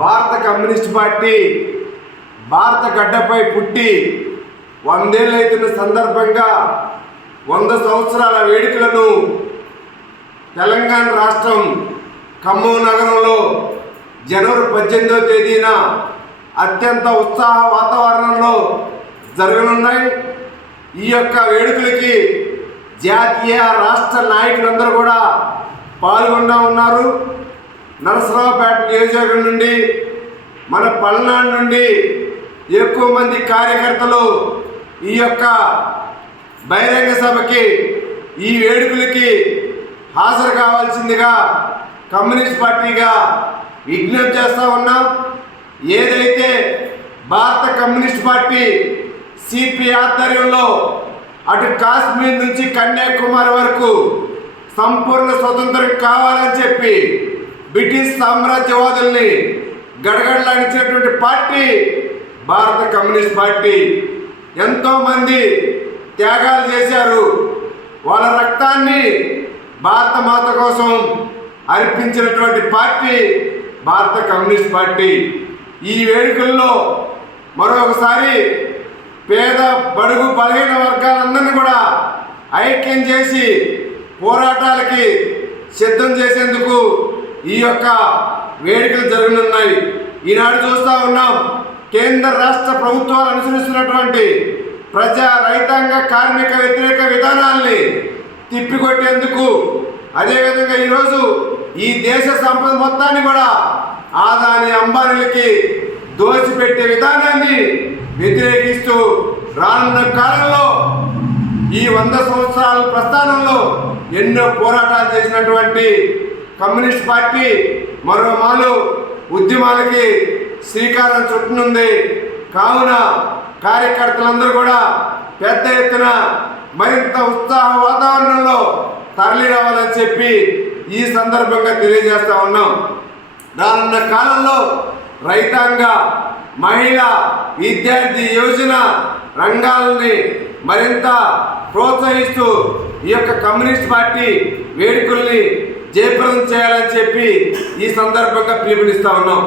భారత communist party భారత గడ్డపై పుట్టి వందేళ్ళైతున్న సందర్భంగా వంద సంవత్సరాల వేడుకలను తెలంగాణ రాష్ట్రం ఖమ్మం నగరంలో జనవరి పద్దెనిమిదవ తేదీన అత్యంత ఉత్సాహ వాతావరణంలో జరగనున్నాయి. ఈ యొక్క వేడుకలకి జాతీయ రాష్ట్ర నాయకులందరూ కూడా పాల్గొంటూ ఉన్నారు. నరసరావుపేట నియోజకవర్గం నుండి మన పల్నాడు నుండి ఎక్కువ మంది కార్యకర్తలు ఈ యొక్క బహిరంగ సభకి ఈ వేడుకలకి హాజరు కావాల్సిందిగా కమ్యూనిస్ట్ పార్టీగా విజ్ఞప్తి చేస్తూ ఉన్నాం. ఏదైతే భారత కమ్యూనిస్ట్ పార్టీ సిపి ఆధ్వర్యంలో అటు కాశ్మీర్ నుంచి కన్యాకుమారి వరకు సంపూర్ణ స్వతంత్రం కావాలని చెప్పి బ్రిటిష్ సామ్రాజ్యవాదుల్ని గడగడలాడించినటువంటి పార్టీ భారత కమ్యూనిస్ట్ పార్టీ ఎంతోమంది త్యాగాలు చేశారు. వాళ్ళ రక్తాన్ని భారత మాత కోసం అర్పించినటువంటి పార్టీ భారత కమ్యూనిస్ట్ పార్టీ. ఈ వేడుకల్లో మరొకసారి పేద బడుగు బలహీన వర్గాలందరినీ కూడా ఐక్యం చేసి పోరాటాలకి సిద్ధం చేసేందుకు ఈ యొక్క వేడుకలు జరగనున్నాయి. ఈనాడు చూస్తూ ఉన్నాం కేంద్ర రాష్ట్ర ప్రభుత్వాలు అనుసరిస్తున్నటువంటి ప్రజా రైతాంగ కార్మిక వ్యతిరేక విధానాల్ని తిప్పికొట్టేందుకు అదేవిధంగా ఈరోజు ఈ దేశ సంపద మొత్తాన్ని కూడా ఆదాని అంబానీలకి దోచిపెట్టే విధానాన్ని వ్యతిరేకిస్తూ రానున్న కాలంలో ఈ వంద సంవత్సరాల ప్రస్థానంలో ఎన్నో పోరాటాలు చేసినటువంటి కమ్యూనిస్ట్ పార్టీ మరో మాలు ఉద్యమాలకి శ్రీకారం చుట్టనుంది. కావున కార్యకర్తలందరూ కూడా పెద్ద ఎత్తున మరింత ఉత్సాహ వాతావరణంలో తరలి రావాలని చెప్పి ఈ సందర్భంగా తెలియజేస్తా ఉన్నాం. రానున్న కాలంలో రైతాంగ మహిళ విద్యార్థి యోజన రంగాలని మరింత ప్రోత్సహిస్తూ ఈ యొక్క కమ్యూనిస్ట్ పార్టీ వేడుకల్ని జయప్రదం చేయాలని చెప్పి ఈ సందర్భంగా పిలుపునిస్తా ఉన్నాం.